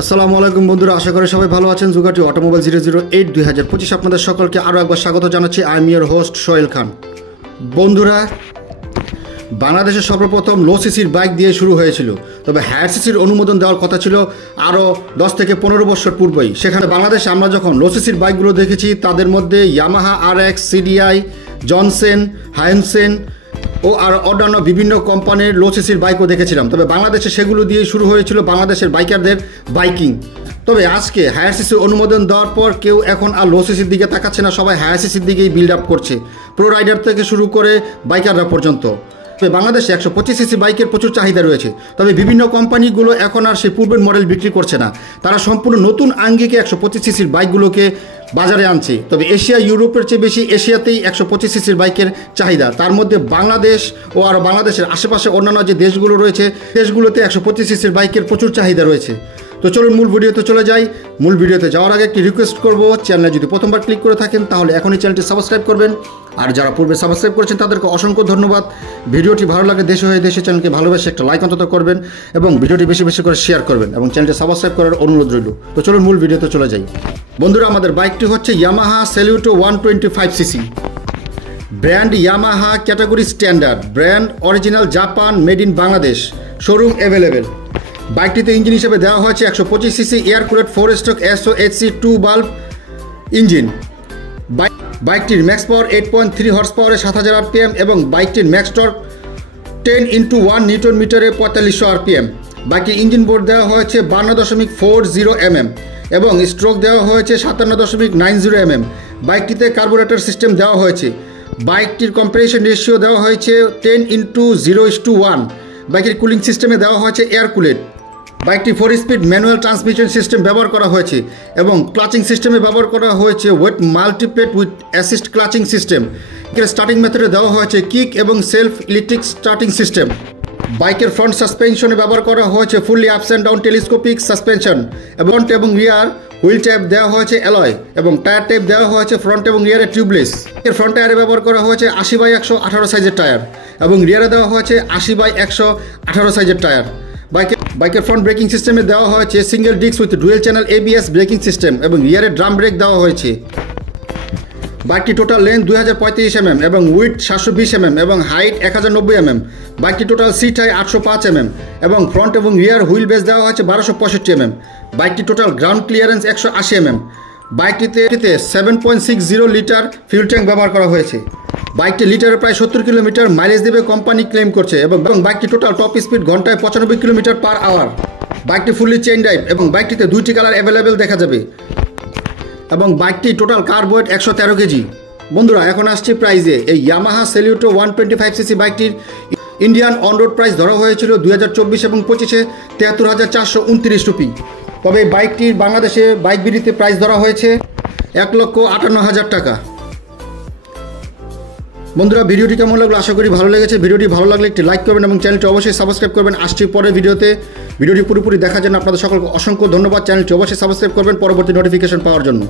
আসসালামু আলাইকুম বন্ধুরা, আশা করি সবাই ভালো আছেন। জুগাটি অটোমোবাইল 008 2025 আপনাদের সকলকে আরও একবার স্বাগত জানাচ্ছি। I am your host Sohel Khan. বন্ধুরা, বাংলাদেশে সর্বপ্রথম লো সিসির বাইক দিয়ে শুরু হয়েছিল, তবে হায়ার সিসির অনুমোদন দেওয়ার কথা ছিল আরও 10 থেকে 15 বছর পূর্বেই। সেখানে বাংলাদেশে আমরা যখন লো সিসির বাইকগুলো দেখেছি, তাদের মধ্যে ইয়ামাহা RX, CDI, জনসেন, হাইনসেন ও আর অন্যান্য বিভিন্ন কোম্পানির লো সিসির বাইকও দেখেছিলাম। তবে বাংলাদেশে সেগুলো দিয়ে শুরু হয়েছিল বাংলাদেশের বাইকারদের বাইকিং। তবে আজকে হায়ার সিসির অনুমোদন দেওয়ার পর কেউ এখন আর লো সিসির দিকে তাকাচ্ছে না, সবাই হায়ার সিসির দিকেই বিল্ড আপ করছে, প্রো রাইডার থেকে শুরু করে বাইকাররা পর্যন্ত। তবে বাংলাদেশে 125 সিসি বাইকের প্রচুর চাহিদা রয়েছে, তবে বিভিন্ন কোম্পানিগুলো এখন আর সেই পূর্বের মডেল বিক্রি করছে না, তারা সম্পূর্ণ নতুন আঙ্গিকে 125 সিসির বাইকগুলোকে বাজারে আনছে। তবে এশিয়া, ইউরোপের চেয়ে বেশি এশিয়াতেই 125 সিসির বাইকের চাহিদা। তার মধ্যে বাংলাদেশ ও আর বাংলাদেশের আশেপাশে অন্যান্য যে দেশগুলো রয়েছে, দেশগুলোতে 125 সিসির বাইকের প্রচুর চাহিদা রয়েছে। তো চলুন মূল ভিডিওতে চলে যাই। মূল ভিডিওতে যাওয়ার আগে একটি রিকোয়েস্ট করব, চ্যানেলে যদি প্রথমবার ক্লিক করে থাকেন তাহলে এখনই চ্যানেলটি সাবস্ক্রাইব করবেন, আর যারা পূর্বে সাবস্ক্রাইব করেছেন তাদেরকে অসংখ্য ধন্যবাদ। ভিডিওটি ভালো লাগে দেশে হয়ে দেশে চ্যানেলকে ভালোবেসে একটা লাইক অন্তত করবেন এবং ভিডিওটি বেশি বেশি করে শেয়ার করবেন এবং চ্যানেলটি সাবস্ক্রাইব করার অনুরোধ রইল। তো চলুন মূল ভিডিওতে চলে যাই। বন্ধুরা, আমাদের বাইকটি হচ্ছে Yamaha Saluto 125 CC, brand Yamaha, category standard, brand original, Japan, made in Bangladesh, showroom available. বাইকটিতে ইঞ্জিন হিসেবে দেওয়া হয়েছে 125 CC air cooled 4 stroke SOHC 2 বাল্ব ইঞ্জিন। বাইকটির ম্যাক্স পাওয়ার 8.3 হর্স পাওয়ারে 7000 RPM এবং বাইকটির ম্যাক্স টর্ক 10x1 নিউটন মিটারে 4500 RPM। বাইকটির ইঞ্জিন বোর্ড দেওয়া হয়েছে 52.40 mm এবং স্ট্রোক দেওয়া হয়েছে 57.90 mm। বাইকটিতে কার্বোরেটর সিস্টেম দেওয়া হয়েছে। বাইকটির কম্প্রেশন রেশিও দেওয়া হয়েছে 10:0:1। বাইকের কুলিং সিস্টেমে দেওয়া হয়েছে এয়ার কুলেট। বাইকটি 4 স্পিড ম্যানুয়াল ট্রান্সমিশন সিস্টেম ব্যবহার করা হয়েছে এবং ক্লাচিং সিস্টেমে ব্যবহার করা হয়েছে wet multiplate with assist clutching system. এর স্টার্টিং মেথডে দেওয়া হয়েছে কিক এবং সেলফ ইলেকট্রিক স্টার্টিং সিস্টেম। বাইকের ফ্রন্ট সাসপেনশনে ব্যবহার করা হয়েছে fully ups and down telescopic suspension এবং রিয়ার হুইল ট্যাপ দেওয়া হয়েছে অ্যালয় এবং টায়ার টাইপ দেওয়া হয়েছে ফ্রন্ট এবং রিয়ারে টিউবলেস। এর ফ্রন্ট টায়ারে ব্যবহার করা হয়েছে 80/118 সাইজের টায়ার এবং রিয়ারে দেওয়া হয়েছে 80/118 সাইজের টায়ার। বাইকের ফ্রন্ট ব্রেকিং সিস্টেমে দেওয়া হয়েছে single disc with dual channel ABS braking system এবং রিয়ারে ড্রাম ব্রেক দেওয়া হয়েছে। বাইকটি টোটাল লেন্থ 2035 mm এবং উইথ 720 mm এবং হাইট 1090 mm। বাইকটি টোটাল সিট হাই 805 mm এবং ফ্রন্ট এবং রিয়ার হুইল বেস দেওয়া হয়েছে 1265 mm। বাইকটি total ground clearance 180 mm। বাইকটিতে 7.60 litre fuel tank ব্যবহার করা হয়েছে। বাইকটি লিটারে প্রায় 70 কিলোমিটার মাইলেজ দেবে কোম্পানি ক্লেম করছে এবং বাইকটি টোটাল টপ স্পিড ঘন্টায় 95 কিলোমিটার পার আওয়ার। বাইকটি ফুললি চেইন ড্রাইভ এবং বাইকটিতে 2টি কালার অ্যাভেলেবেল দেখা যাবে এবং বাইকটি টোটাল কার ওয়েট 113 কেজি। বন্ধুরা, এখন আসছে প্রাইজে। এই ইয়ামাহা সেলিউটো 125 সিসি বাইকটির ইন্ডিয়ান অন রোড প্রাইস ধরা হয়েছিল 2024 এবং 25-এ 73,429 রুপি। তবে বাইকটির বাংলাদেশে বাইক বিডিতে প্রাইস ধরা হয়েছে 1,58,000 টাকা। বন্ধুরা, ভিডিওটি কেমন লাগলো? আশা করি ভালো লেগেছে। ভিডিওটি ভালো লাগলে একটি লাইক করবেন এবং চ্যানেলটি অবশ্যই সাবস্ক্রাইব করবেন। আসছি পরের ভিডিওতে। ভিডিওটি পুরোপুরি দেখার জন্য আপনাদের সকলকে অসংখ্য ধন্যবাদ। চ্যানেলটি অবশ্যই সাবস্ক্রাইব করবেন পরবর্তী নোটিফিকেশন পাওয়ার জন্য।